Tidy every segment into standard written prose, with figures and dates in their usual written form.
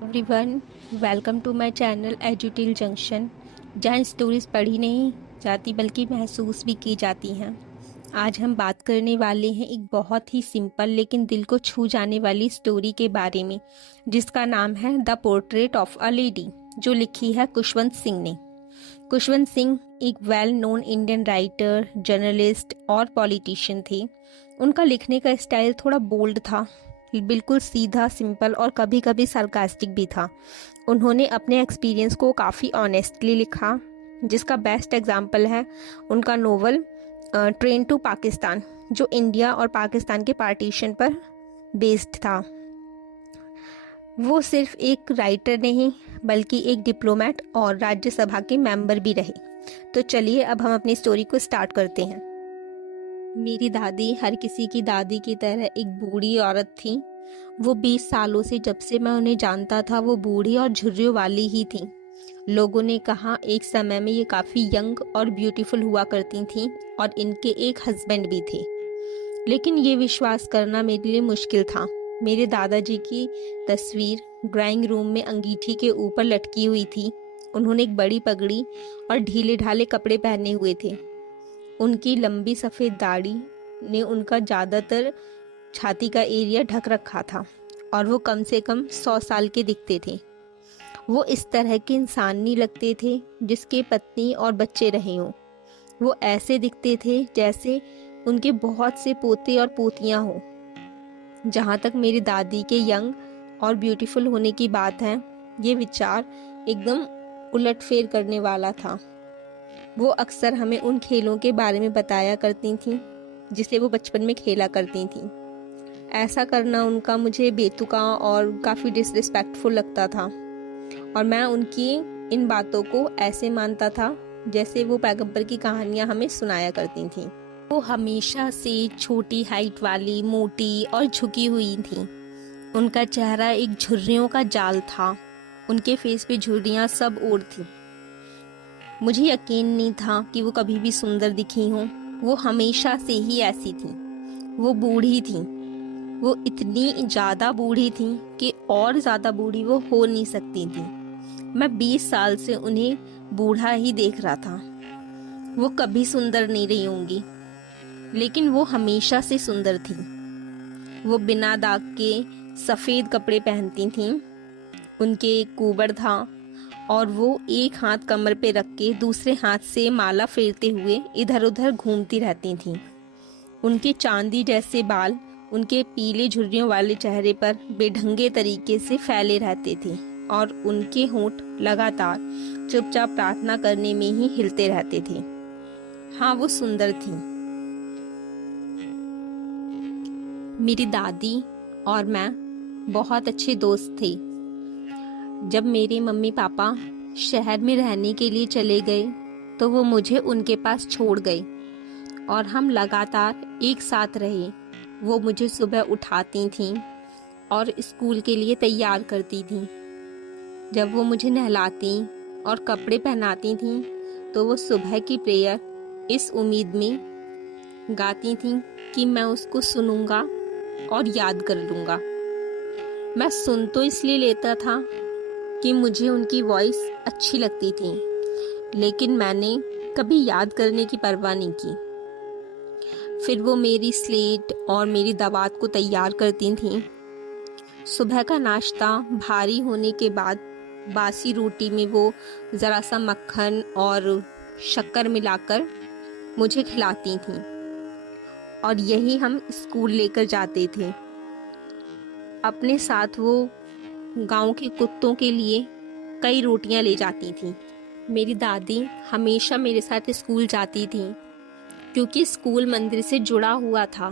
Everyone, welcome to my channel Edutil junction, जहां stories पढ़ी नहीं जाती बल्कि महसूस भी की जाती हैं। आज हम बात करने वाले हैं एक बहुत ही सिंपल लेकिन दिल को छू जाने वाली स्टोरी के बारे में, जिसका नाम है the portrait of a lady, जो लिखी है खुशवंत सिंह ने। खुशवंत सिंह एक well known Indian writer, journalist और पॉलिटिशियन थे। उनका लिखने का स्टाइल थोड़ा बोल्ड था, बिल्कुल सीधा, सिंपल और कभी कभी सार्कास्टिक भी था। उन्होंने अपने एक्सपीरियंस को काफ़ी ऑनेस्टली लिखा, जिसका बेस्ट एग्जाम्पल है उनका नोवेल ट्रेन टू पाकिस्तान, जो इंडिया और पाकिस्तान के पार्टीशन पर बेस्ड था। वो सिर्फ एक राइटर नहीं बल्कि एक डिप्लोमेट और राज्यसभा के मेंबर भी रहे। तो चलिए अब हम अपनी स्टोरी को स्टार्ट करते हैं। मेरी दादी हर किसी की दादी की तरह एक बूढ़ी औरत थी। वो 20 सालों से, जब से मैं उन्हें जानता था, वो बूढ़ी और झुर्रियों वाली ही थी। लोगों ने कहा एक समय में ये काफ़ी यंग और ब्यूटीफुल हुआ करती थीं और इनके एक हस्बैंड भी थे। लेकिन ये विश्वास करना मेरे लिए मुश्किल था। मेरे दादाजी की तस्वीर ड्राइंग रूम में अंगीठी के ऊपर लटकी हुई थी। उन्होंने एक बड़ी पगड़ी और ढीले ढाले कपड़े पहने हुए थे। उनकी लंबी सफ़ेद दाढ़ी ने उनका ज़्यादातर छाती का एरिया ढक रखा था और वो कम से कम 100 साल के दिखते थे। वो इस तरह के इंसान नहीं लगते थे जिसके पत्नी और बच्चे रहे हों। वो ऐसे दिखते थे जैसे उनके बहुत से पोते और पोतियां हों। जहाँ तक मेरी दादी के यंग और ब्यूटीफुल होने की बात है, ये विचार एकदम उलटफेर करने वाला था। वो अक्सर हमें उन खेलों के बारे में बताया करती थीं जिसे वो बचपन में खेला करती थीं। ऐसा करना उनका मुझे बेतुका और काफ़ी डिसरिस्पेक्टफुल लगता था, और मैं उनकी इन बातों को ऐसे मानता था जैसे वो पैगंबर की कहानियाँ हमें सुनाया करती थीं। वो हमेशा से छोटी हाइट वाली, मोटी और झुकी हुई थीं। उनका चेहरा एक झुर्रियों का जाल था। उनके फेस पे झुर्रियाँ सब ओर थीं। मुझे यकीन नहीं था कि वो कभी भी सुंदर दिखी हों। वो हमेशा से ही ऐसी थीं। वो बूढ़ी थीं। वो इतनी ज़्यादा बूढ़ी थीं कि और ज़्यादा बूढ़ी वो हो नहीं सकती थीं। मैं 20 साल से उन्हें बूढ़ा ही देख रहा था। वो कभी सुंदर नहीं रही होंगी, लेकिन वो हमेशा से सुंदर थीं। वो बिना दाग के सफ़ेद कपड़े पहनती थीं। उनके एक कुबड़ था और वो एक हाथ कमर पे रख के दूसरे हाथ से माला फेरते हुए इधर उधर घूमती रहती थीं। उनके चांदी जैसे बाल उनके पीले झुर्रियों वाले चेहरे पर बेढंगे तरीके से फैले रहते थे और उनके होंठ लगातार चुपचाप प्रार्थना करने में ही हिलते रहते थे। हाँ, वो सुंदर थीं। मेरी दादी और मैं बहुत अच्छे दोस्त थे। जब मेरे मम्मी पापा शहर में रहने के लिए चले गए तो वो मुझे उनके पास छोड़ गए और हम लगातार एक साथ रहे। वो मुझे सुबह उठाती थीं और स्कूल के लिए तैयार करती थीं। जब वो मुझे नहलाती और कपड़े पहनाती थीं तो वो सुबह की प्रेयर इस उम्मीद में गाती थीं कि मैं उसको सुनूंगा और याद कर लूँगा। मैं सुन तो इसलिए लेता था कि मुझे उनकी वॉइस अच्छी लगती थी, लेकिन मैंने कभी याद करने की परवाह नहीं की। फिर वो मेरी स्लेट और मेरी दवात को तैयार करती थीं। सुबह का नाश्ता भारी होने के बाद बासी रोटी में वो ज़रा सा मक्खन और शक्कर मिलाकर मुझे खिलाती थीं और यही हम स्कूल लेकर जाते थे। अपने साथ वो गांव के कुत्तों के लिए कई रोटियां ले जाती थीं। मेरी दादी हमेशा मेरे साथ स्कूल जाती थीं क्योंकि स्कूल मंदिर से जुड़ा हुआ था।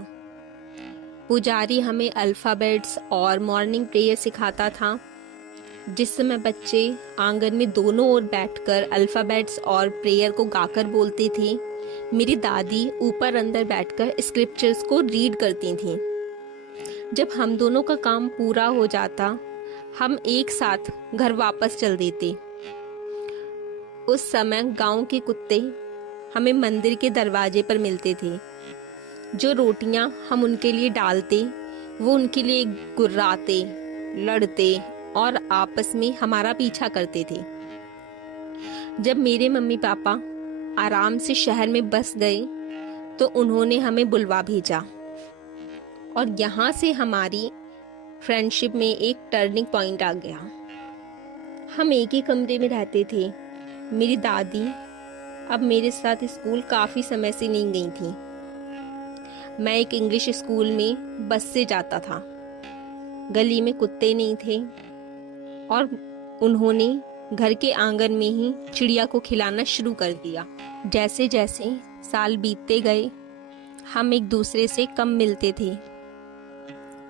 पुजारी हमें अल्फ़ाबेट्स और मॉर्निंग प्रेयर सिखाता था, जिस समय बच्चे आंगन में दोनों ओर बैठकर अल्फ़ाबेट्स और प्रेयर को गाकर बोलते थे। मेरी दादी ऊपर अंदर बैठकर स्क्रिप्चर्स को रीड करती थीं। जब हम दोनों का काम पूरा हो जाता, हम एक साथ घर वापस चल देते। उस समय गांव के कुत्ते हमें मंदिर के दरवाजे पर मिलते थे। जो रोटियां हम उनके लिए डालते, वो उनके लिए गुर्राते, लड़ते और आपस में हमारा पीछा करते थे। जब मेरे मम्मी पापा आराम से शहर में बस गए तो उन्होंने हमें बुलवा भेजा और यहाँ से हमारी फ्रेंडशिप में एक टर्निंग पॉइंट आ गया। हम एक ही कमरे में रहते थे। मेरी दादी अब मेरे साथ स्कूल काफ़ी समय से नहीं गई थी। मैं एक इंग्लिश स्कूल में बस से जाता था। गली में कुत्ते नहीं थे और उन्होंने घर के आंगन में ही चिड़िया को खिलाना शुरू कर दिया। जैसे जैसे साल बीतते गए हम एक दूसरे से कम मिलते थे।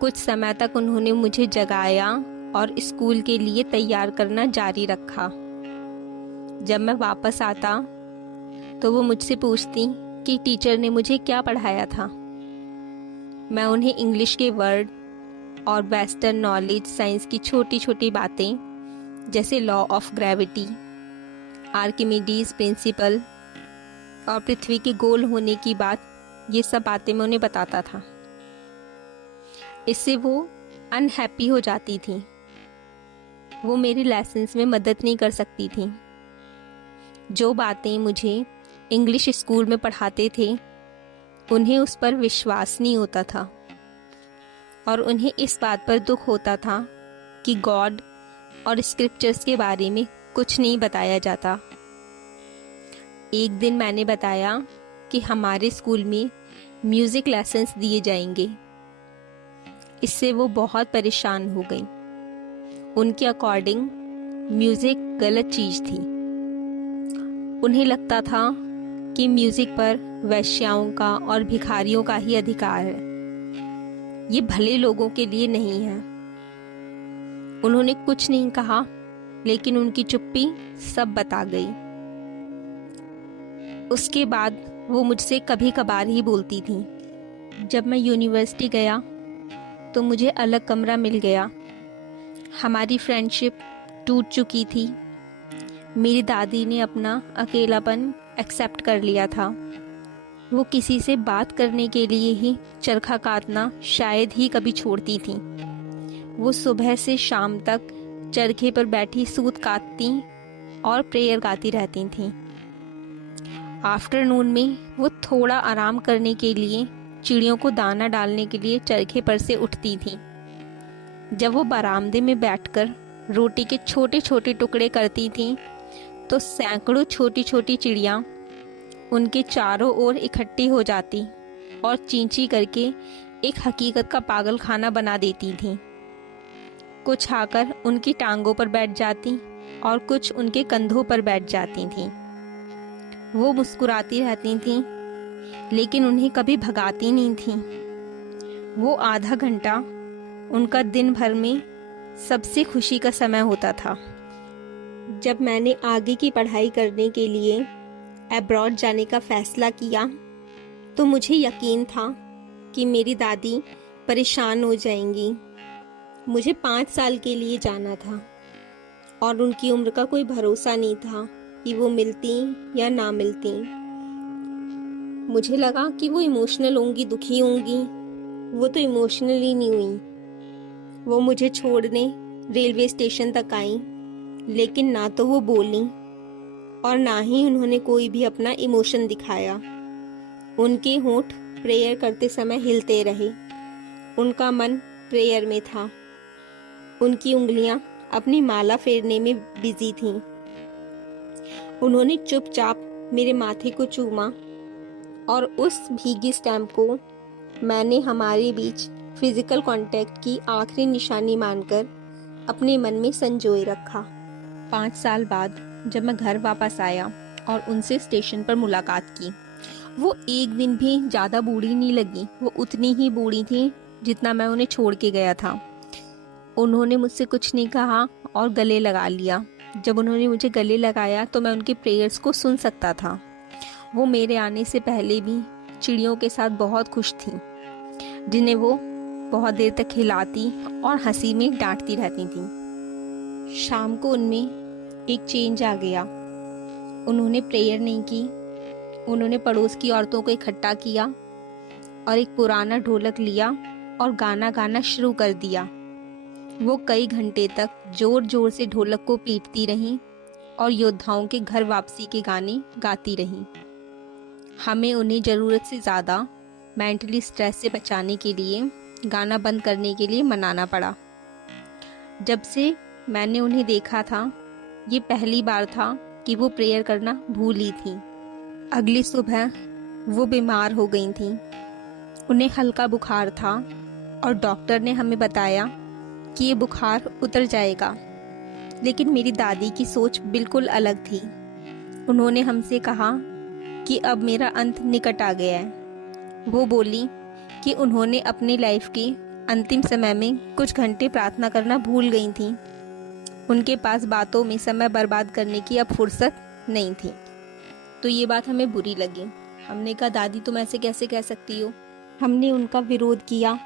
कुछ समय तक उन्होंने मुझे जगाया और स्कूल के लिए तैयार करना जारी रखा। जब मैं वापस आता तो वो मुझसे पूछती कि टीचर ने मुझे क्या पढ़ाया था। मैं उन्हें इंग्लिश के वर्ड और वेस्टर्न नॉलेज, साइंस की छोटी छोटी बातें जैसे law of gravity, Archimedes principal और पृथ्वी के गोल होने की बात, ये सब बातें मैं उन्हें बताता था। इससे वो अनहैप्पी हो जाती थी। वो मेरी लेसन्स में मदद नहीं कर सकती थी। जो बातें मुझे इंग्लिश स्कूल में पढ़ाते थे उन्हें उस पर विश्वास नहीं होता था और उन्हें इस बात पर दुख होता था कि गॉड और स्क्रिप्चर्स के बारे में कुछ नहीं बताया जाता। एक दिन मैंने बताया कि हमारे स्कूल में म्यूज़िक लेसन्स दिए जाएंगे। इससे वो बहुत परेशान हो गई। उनके अकॉर्डिंग म्यूज़िक गलत चीज़ थी। उन्हें लगता था कि म्यूज़िक पर वैश्याओं का और भिखारियों का ही अधिकार है, ये भले लोगों के लिए नहीं है। उन्होंने कुछ नहीं कहा, लेकिन उनकी चुप्पी सब बता गई। उसके बाद वो मुझसे कभी कभार ही बोलती थी। जब मैं यूनिवर्सिटी गया तो मुझे अलग कमरा मिल गया। हमारी फ्रेंडशिप टूट चुकी थी। मेरी दादी ने अपना अकेलापन एक्सेप्ट कर लिया था। वो किसी से बात करने के लिए ही चरखा काटना शायद ही कभी छोड़ती थी। वो सुबह से शाम तक चरखे पर बैठी सूत काटती और प्रेयर गाती रहती थीं। आफ्टरनून में वो थोड़ा आराम करने के लिए चिड़ियों को दाना डालने के लिए चरखे पर से उठती थीं। जब वो बरामदे में बैठकर रोटी के छोटे छोटे टुकड़े करती थीं तो सैकड़ों छोटी छोटी चिड़ियाँ उनके चारों ओर इकट्ठी हो जाती और चींची करके एक हकीकत का पागल खाना बना देती थीं। कुछ आकर उनकी टांगों पर बैठ जाती और कुछ उनके कंधों पर बैठ जाती थीं। वो मुस्कुराती रहती थीं, लेकिन उन्हें कभी भगाती नहीं थीं। वो आधा घंटा उनका दिन भर में सबसे खुशी का समय होता था। जब मैंने आगे की पढ़ाई करने के लिए अब्रॉड जाने का फ़ैसला किया तो मुझे यकीन था कि मेरी दादी परेशान हो जाएंगी। मुझे 5 साल के लिए जाना था और उनकी उम्र का कोई भरोसा नहीं था कि वो मिलती या ना मिलती। मुझे लगा कि वो इमोशनल होंगी, दुखी होंगी। वो तो इमोशनल ही नहीं हुई। वो मुझे छोड़ने रेलवे स्टेशन तक आई, लेकिन ना तो वो बोली और ना ही उन्होंने कोई भी अपना इमोशन दिखाया। उनके होंठ प्रेयर करते समय हिलते रहे। उनका मन प्रेयर में था। उनकी उंगलियां अपनी माला फेरने में बिजी थीं। उन्होंने चुपचाप मेरे माथे को चूमा और उस भीगी स्टैम्प को मैंने हमारे बीच फिजिकल कांटेक्ट की आखिरी निशानी मानकर अपने मन में संजोए रखा। 5 साल बाद जब मैं घर वापस आया और उनसे स्टेशन पर मुलाकात की, वो एक दिन भी ज़्यादा बूढ़ी नहीं लगी। वो उतनी ही बूढ़ी थी जितना मैं उन्हें छोड़ के गया था। उन्होंने मुझसे कुछ नहीं कहा और गले लगा लिया। जब उन्होंने मुझे गले लगाया तो मैं उनके प्रेयर्स को सुन सकता था। वो मेरे आने से पहले भी चिड़ियों के साथ बहुत खुश थी, जिन्हें वो बहुत देर तक खिलाती और हंसी में डांटती रहती थी। शाम को उनमें एक चेंज आ गया। उन्होंने प्रेयर नहीं की। उन्होंने पड़ोस की औरतों को इकट्ठा किया और एक पुराना ढोलक लिया और गाना गाना शुरू कर दिया। वो कई घंटे तक जोर जोर से ढोलक को पीटती रहीं और योद्धाओं के घर वापसी के गाने गाती रहीं। हमें उन्हें ज़रूरत से ज़्यादा मेंटली स्ट्रेस से बचाने के लिए गाना बंद करने के लिए मनाना पड़ा। जब से मैंने उन्हें देखा था, ये पहली बार था कि वो प्रेयर करना भूल ही थी। अगली सुबह वो बीमार हो गई थीं। उन्हें हल्का बुखार था और डॉक्टर ने हमें बताया कि ये बुखार उतर जाएगा। लेकिन मेरी दादी की सोच बिल्कुल अलग थी। उन्होंने हमसे कहा कि अब मेरा अंत निकट आ गया है। वो बोली कि उन्होंने अपनी लाइफ के अंतिम समय में कुछ घंटे प्रार्थना करना भूल गई थीं। उनके पास बातों में समय बर्बाद करने की अब फुर्सत नहीं थी। तो ये बात हमें बुरी लगी। हमने कहा, दादी तुम ऐसे कैसे कह सकती हो। हमने उनका विरोध किया,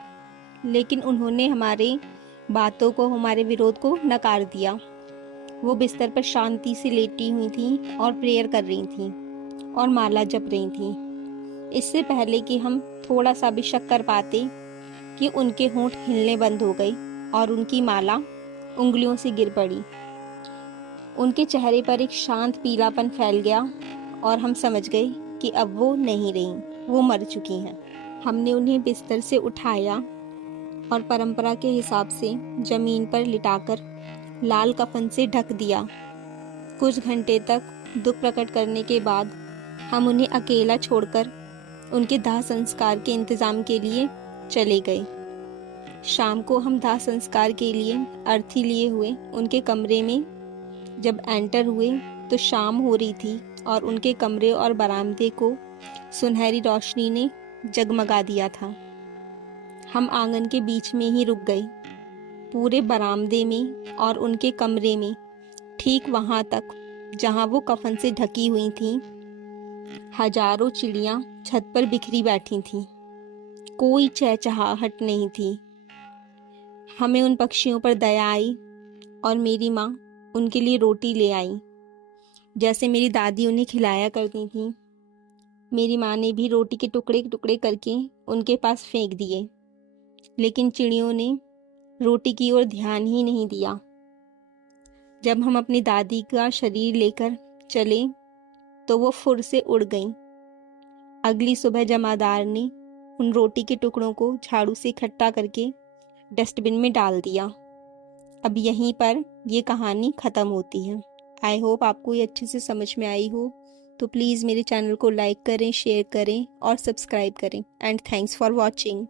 लेकिन उन्होंने हमारे बातों को, हमारे विरोध को नकार दिया। वो बिस्तर पर शांति से लेटी हुई थी और प्रेयर कर रही थी और माला जप रही थी। इससे पहले कि हम थोड़ा सा भी शक कर पाते कि उनके होंठ हिलने बंद हो गए और उनकी माला उंगलियों से गिर पड़ी। उनके चेहरे पर एक शांत पीलापन फैल गया और हम समझ गए कि अब वो नहीं रहीं, वो मर चुकी हैं। हमने उन्हें बिस्तर से उठाया और परंपरा के हिसाब से जमीन पर लिटाकर लाल कफन से ढक दिया। कुछ घंटे तक दुख प्रकट करने के बाद हम उन्हें अकेला छोड़कर उनके दाह संस्कार के इंतज़ाम के लिए चले गए। शाम को हम दाह संस्कार के लिए अर्थी लिए हुए उनके कमरे में जब एंटर हुए तो शाम हो रही थी और उनके कमरे और बरामदे को सुनहरी रोशनी ने जगमगा दिया था। हम आंगन के बीच में ही रुक गए। पूरे बरामदे में और उनके कमरे में, ठीक वहाँ तक जहाँ वो कफन से ढकी हुई थीं, हजारों चिड़ियाँ छत पर बिखरी बैठी थीं। कोई चहचहाहट नहीं थी। हमें उन पक्षियों पर दया आई और मेरी माँ उनके लिए रोटी ले आई, जैसे मेरी दादी उन्हें खिलाया करती थी। मेरी माँ ने भी रोटी के टुकड़े टुकड़े करके उनके पास फेंक दिए, लेकिन चिड़ियों ने रोटी की ओर ध्यान ही नहीं दिया। जब हम अपनी दादी का शरीर लेकर चले तो वो फुर से उड़ गईं। अगली सुबह जमादार ने उन रोटी के टुकड़ों को झाड़ू से इकट्ठा करके डस्टबिन में डाल दिया। अब यहीं पर ये कहानी ख़त्म होती है। आई होप आपको ये अच्छे से समझ में आई हो। तो प्लीज़ मेरे चैनल को लाइक करें, शेयर करें और सब्सक्राइब करें। And thanks for watching.